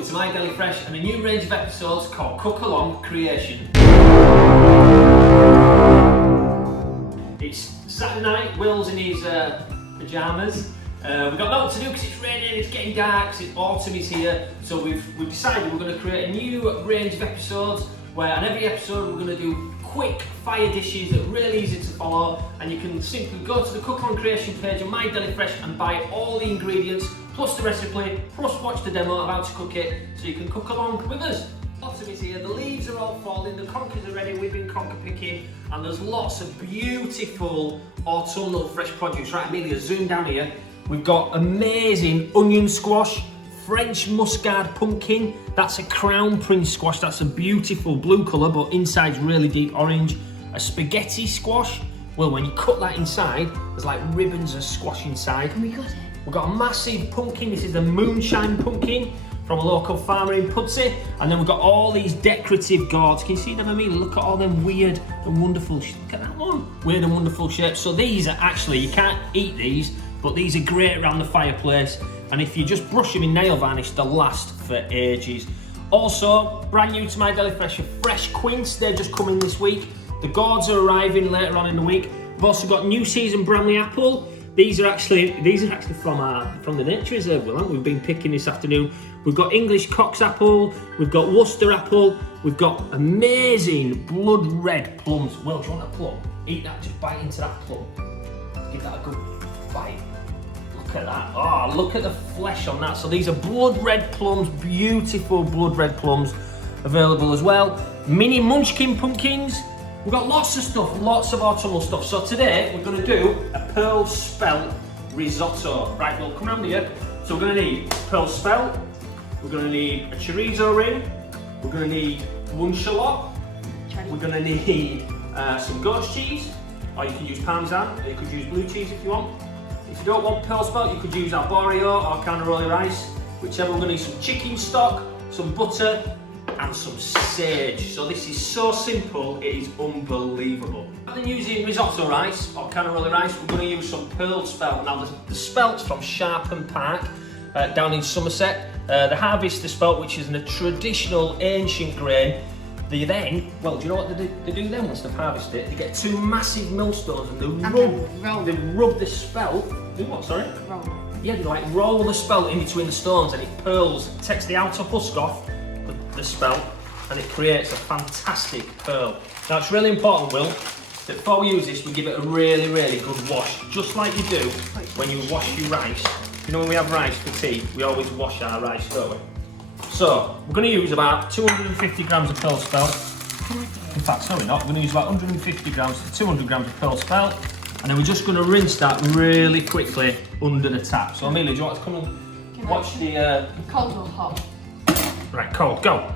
welcome to My Deli Fresh and a new range of episodes called Cook Along Creation. It's Saturday night, Will's in his pyjamas. We've got nothing to do because it's raining, it's getting dark, it's autumn is here. So we've decided we're going to create a new range of episodes where on every episode we're going to do quick fire dishes that are really easy to follow, and you can simply go to the Cook Along Creation page on My Deli Fresh and buy all the ingredients plus the recipe, plus watch the demo of how to cook it so you can cook along with us. Autumn is here, the leaves are all falling, the conkers are ready, we've been conker picking, and there's lots of beautiful autumnal fresh produce. Right, Amelia, zoom down here. We've got amazing onion squash, French mustard pumpkin, that's a crown prince squash, that's a beautiful blue colour but inside's really deep orange. A spaghetti squash, well when you cut that inside, there's like ribbons of squash inside. And we got it. We've got a massive pumpkin, this is the moonshine pumpkin from a local farmer in Pudsey. And then we've got all these decorative gourds. Can you see them, Amelia? Look at all them weird and wonderful, look at that one. Weird and wonderful shapes. So these are actually, you can't eat these, but these are great around the fireplace. And if you just brush them in nail varnish, they'll last for ages. Also, brand new to My Deli Fresh, a fresh quince. They're just coming this week. The gourds are arriving later on in the week. We've also got new season Bramley apple. These are actually from the nature reserve, Will, haven't we? We've been picking this afternoon. We've got English Cox apple, we've got Worcester apple, we've got amazing blood red plums. Will, do you want a plum? Eat that, just bite into that plum. Give that a good bite. Look at that. Oh, look at the flesh on that. So these are blood red plums, beautiful blood red plums available as well. Mini munchkin pumpkins. We've got lots of stuff, lots of autumnal stuff. So today we're going to do a pearl spelt risotto. Right, we'll come around here. So we're going to need pearl spelt, we're going to need a chorizo ring, we're going to need one shallot, we're going to need some goat's cheese, or you can use parmesan, or you could use blue cheese if you want. If you don't want pearl spelt, you could use arborio or carnaroli rice, whichever. We're going to need some chicken stock, some butter, and some sage. So this is so simple, it is unbelievable. Rather than using risotto rice or carnaroli rice, we're going to use some pearl spelt. Now the spelt's from Sharpen Park down in Somerset. They harvest the spelt, which is a traditional ancient grain. They then, well, do you know what they do then once they've harvested it? They get two massive millstones and they rub the spelt. Do what, sorry? Roll. Yeah, they like roll the spelt in between the stones and it pearls, takes the outer husk off the spelt, and it creates a fantastic pearl. Now it's really important, Will, that before we use this we give it a really, really good wash, just like you do when you wash your rice. You know when we have rice for tea, we always wash our rice, don't we? So we're going to use about 250 grams of pearl spelt. In fact, sorry not, we're going to use about 150 grams to 200 grams of pearl spelt, and then we're just going to rinse that really quickly under the tap. So Amelia, do you want to come and watch the... Cold or hot? Right, cold, go.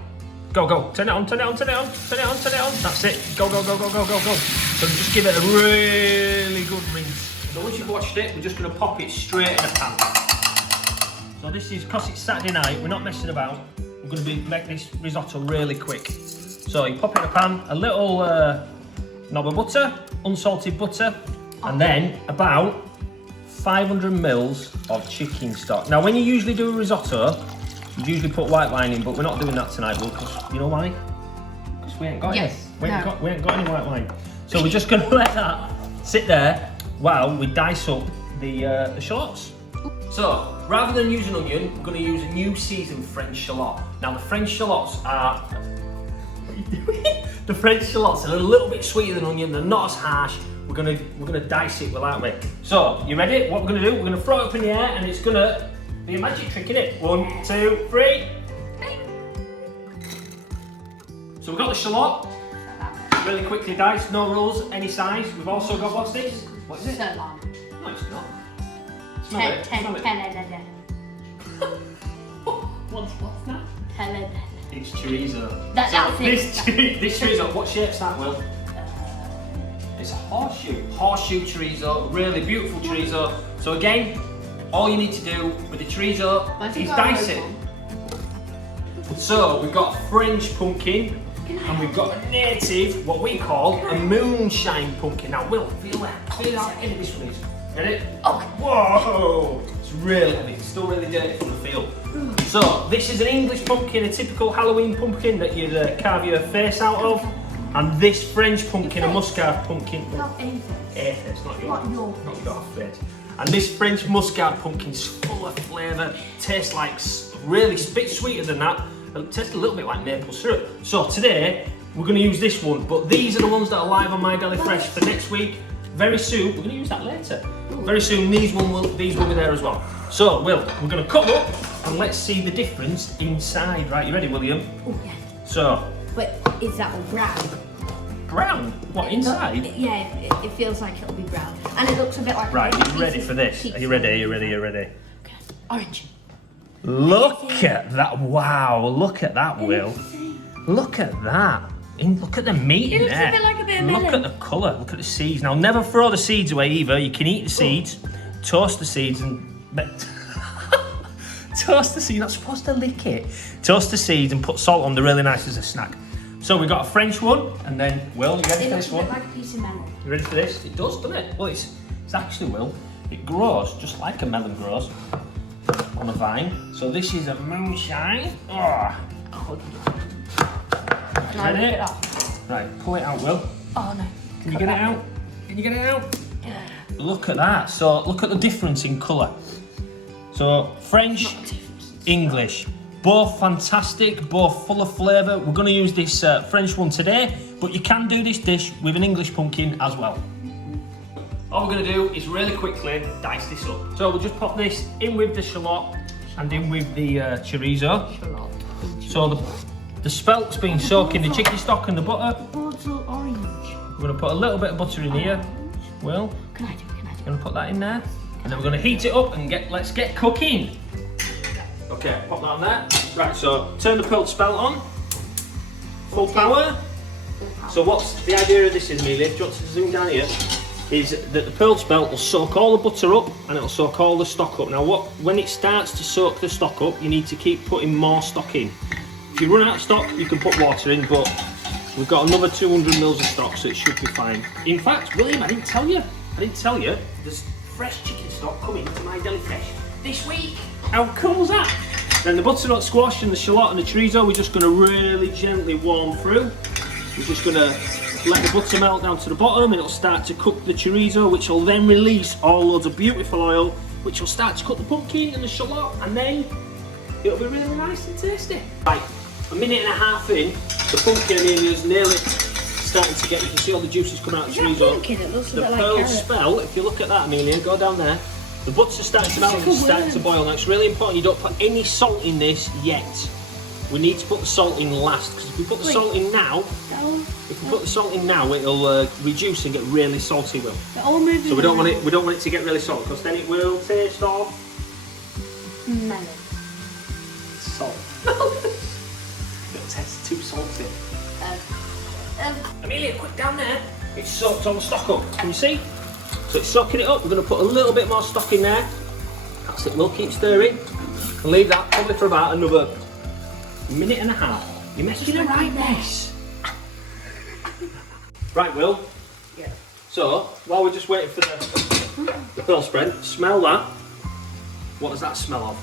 Go, go. Turn it on, turn it on, turn it on, turn it on, turn it on. That's it. Go, go, go, go, go, go, go. So just give it a really good rinse. So once you've washed it, we're just going to pop it straight in a pan. So this is, because it's Saturday night, we're not messing about. We're going to make this risotto really quick. So you pop it in a pan, a little knob of butter, unsalted butter, and then about 500 mils of chicken stock. Now when you usually do a risotto, you usually put white wine in, but we're not doing that tonight, Will, because you know why? Because we ain't got any. We ain't got any white wine. So we're just going to let that sit there while we dice up the shallots. So rather than use an onion, we're going to use a new seasoned French shallot. Now the French shallots are... What are you doing? The French shallots are a little bit sweeter than onion. They're not as harsh. We're gonna dice it, Will, aren't we? So you ready? What we're going to do? We're going to throw it up in the air, and it's going to be a magic trick, innit? 1, 2, 3. So we've got the shallot, really quickly diced, no rules, any size. We've also got, what's this? What is it? Sirloin. No, it's not. Smell it. 10. What's that? 10. It's chorizo. That's it. This chorizo, what shape's that, Will? It's a horseshoe chorizo, really beautiful chorizo. So again, all you need to do with the chorizo is dice it. So we've got French pumpkin, and we've got a native, what we call a moonshine pumpkin. Now Will, feel how heavy this one is. Get it? Okay. Whoa! It's really heavy. It's still really dirty from the field. So this is an English pumpkin, a typical Halloween pumpkin that you'd carve your face out of. And this French pumpkin, a muscard pumpkin. It's not your face. And this French muscard pumpkin's full of flavour. Tastes like really a bit sweeter than that. It tastes a little bit like maple syrup. So today we're going to use this one, but these are the ones that are live on My Deli Fresh for next week. Very soon, we're going to use that later. Very soon these will be there as well. So we're going to cut up and let's see the difference inside. Right, you ready, William? Oh yeah. So. Wait, is that all brown? Brown? What, inside? Yeah, it feels like it'll be brown. And it looks a bit like... Right, are you ready for this? Are you ready? Are you ready? Okay. Orange. Look at that. Wow, look at that, Will. Look at that. Look at the meat in there. It looks a bit like a bit of melon. Look at the colour, look at the seeds. Now, never throw the seeds away either. You can eat the seeds, toast the seeds and... toast the seeds, you're not supposed to lick it. Toast the seeds and put salt on, they're really nice as a snack. So we've got a French one, and then, Will, you ready for this one? It looks a bit like a piece of melon. You ready for this? It does, doesn't it? Well, it's actually, Will, it grows just like a melon grows on a vine. So this is a moonshine. Oh. Can I rip it off? Right, pull it out, Will. Oh no. Can you get it out? Can you get it out? Yeah. Look at that. So look at the difference in colour. So French, English, both fantastic, both full of flavour. We're going to use this French one today, but you can do this dish with an English pumpkin as well. All we're going to do is really quickly dice this up. So we'll just pop this in with the shallot and in with the chorizo. So the spelt's been soaking the chicken stock and the butter. Bottle orange. We're going to put a little bit of butter in here. Will? Can I do it? Going to put that in there. And then we're going to heat it up and let's get cooking. Okay, pop that on there. Right, so turn the pulled spelt on. Full power. So what's the idea of this, Amelia? Do you want to zoom down here? Is that the pulled spelt will soak all the butter up and it'll soak all the stock up. Now when it starts to soak the stock up, you need to keep putting more stock in. If you run out of stock, you can put water in, but we've got another 200 mils of stock, so it should be fine. In fact, William, I didn't tell you, there's fresh chicken stock coming to My Deli Fresh this week. How cool is that? Then the butternut squash and the shallot and the chorizo, we're just going to really gently warm through. We're just going to let the butter melt down to the bottom and it'll start to cook the chorizo, which will then release all loads of beautiful oil, which will start to cook the pumpkin and the shallot, and then it'll be really nice and tasty. Right, a minute and a half in, the pumpkin is nearly starting to get, you can see all the juices coming out of the chorizo. The pearl spell, if you look at that, Amelia, go down there. The butter's starting to melt and it's starting to boil. Now it's really important you don't put any salt in this yet. We need to put the salt in last, because if we put the salt in now, it'll reduce and get really salty. Will. So we don't want it to get really salty, because then it will taste of melon. Salt. It'll taste too salty. Amelia, quick down there. It's soaked all the stock up. Can you see? So it's soaking it up. We're going to put a little bit more stock in there. That's it. We'll keep stirring and leave that probably for about another minute and a half. You're making a right mess. Right, Will. Yeah. So while we're just waiting for the pearl spread, smell that. What does that smell of?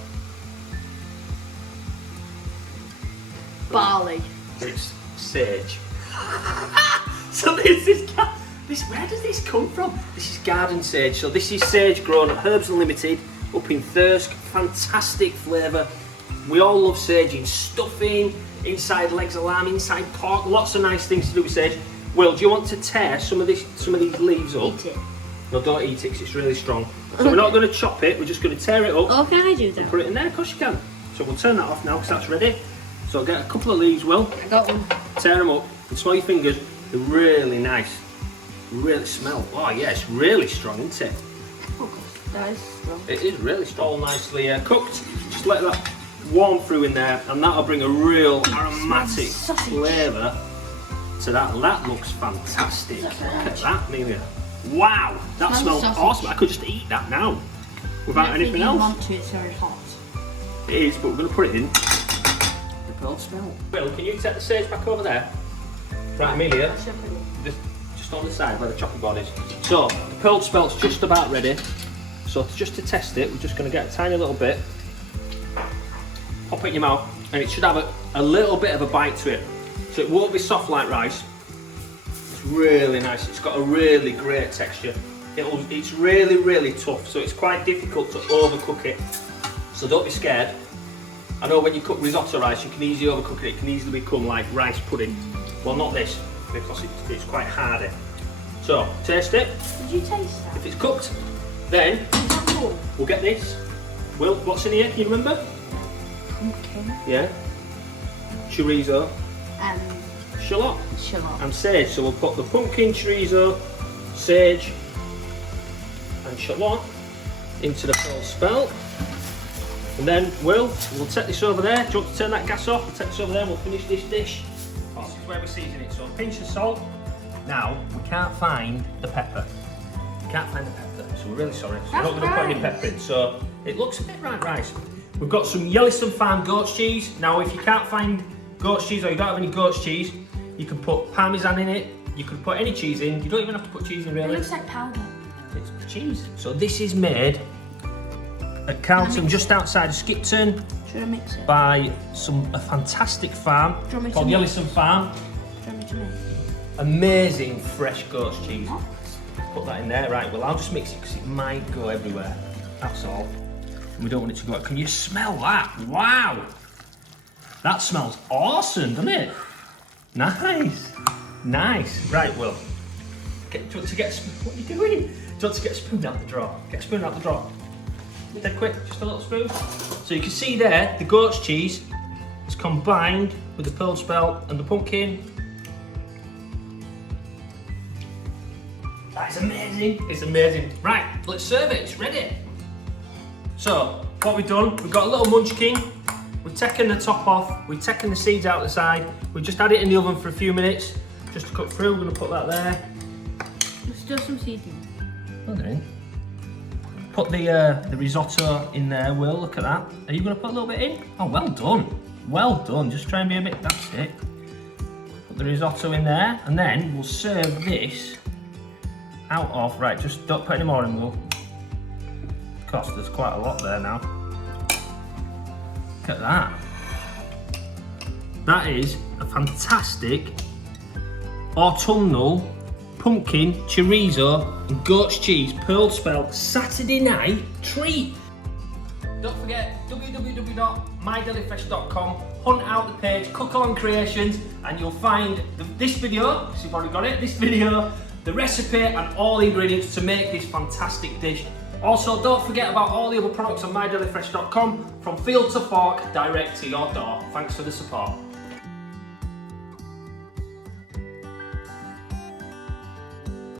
Barley. It's sage. So where does this come from? This is garden sage. So this is sage grown at Herbs Unlimited up in Thirsk. Fantastic flavour. We all love sage in stuffing, inside legs of lamb, inside pork. Lots of nice things to do with sage. Will, do you want to tear some of these leaves up? Eat it. No, don't eat it because it's really strong. So we're not going to chop it. We're just going to tear it up. Oh, can I do that? Put it in there. Of course you can. So we'll turn that off now because that's ready. So I'll get a couple of leaves, Will. I got one. Tear them up and smell your fingers. They're really nice. Really smell. Oh yeah, it's really strong, isn't it? Oh god, that is strong. It is really strong. All nicely cooked. Just let that warm through in there, and that'll bring a real aromatic flavour to that. And that looks fantastic. Look at that, Amelia. Wow, that smells awesome. I could just eat that now without anything else. Want to, it's very hot. It is, but we're going to put it in. The pearl smell. Will, can you take the sage back over there? Right, Amelia. Just on the side where the chopping board is. So the pearl spelt's just about ready. So just to test it, we're just going to get a tiny little bit, pop it in your mouth, and it should have a little bit of a bite to it. So it won't be soft like rice. It's really nice. It's got a really great texture. It's really, really tough, so it's quite difficult to overcook it. So don't be scared. I know when you cook risotto rice, you can easily overcook it. It can easily become like rice pudding. Well, not this, because it's quite hardy. So, taste it. Did you taste that? If it's cooked, then we'll get this. Will, what's in here? Can you remember? Pumpkin. Yeah. Chorizo. And Shallot. shallot. And sage. So we'll put the pumpkin, chorizo, sage, and shallot into the full spelt. And then we'll take this over there. Do you want to turn that gas off? We'll take this over there and we'll finish this dish. Oh, this is where we season it. So a pinch of salt. Now, we can't find the pepper. We can't find the pepper, so we're really sorry. So we're not going to put any pepper in. So it looks a bit like rice. We've got some Yellowstone Farm goat's cheese. Now, if you can't find goat's cheese or you don't have any goat's cheese, you can put Parmesan in it. You can put any cheese in. You don't even have to put cheese in, really. It looks like powder. It's cheese. So this is made at Carlton, just outside of Skipton, Should I mix it? by a fantastic farm Do you want me to called mix? Yellowstone Farm. Do you want me to mix? Amazing fresh goat's cheese. What? Put that in there, right? Well, I'll just mix it because it might go everywhere. That's all. And we don't want it to go out. Can you smell that? Wow! That smells awesome, doesn't it? Nice, nice. Right, Will. Do you want to get a spoon? What are you doing? Do you want to get a spoon out the drawer? Get a spoon out the drawer. Dead quick, just a little spoon. So you can see there, the goat's cheese is combined with the pearl spelt and the pumpkin. That's amazing. It's amazing. Right, let's serve it. It's ready. So, what we've done, we've got a little munchkin. We've taken the top off. We've taken the seeds out the side. We've just had it in the oven for a few minutes, just to cook through. We're going to put that there. There's still some seasoning. Okay. Put the risotto in there, Will. Look at that. Are you going to put a little bit in? Oh, well done. Well done. Just try and be a bit. That's it. Put the risotto in there, and then we'll serve this out of. Right, just don't put any more in, Will. Because there's quite a lot there now. Look at that. That is a fantastic autumnal pumpkin, chorizo and goat's cheese pearl spelt Saturday night treat. Don't forget www.mydelifresh.com, hunt out the page Cook Along Creations, and you'll find this video, because you've already got it, this video, the recipe and all the ingredients to make this fantastic dish. Also, don't forget about all the other products on mydelifresh.com, from field to fork, direct to your door. Thanks for the support.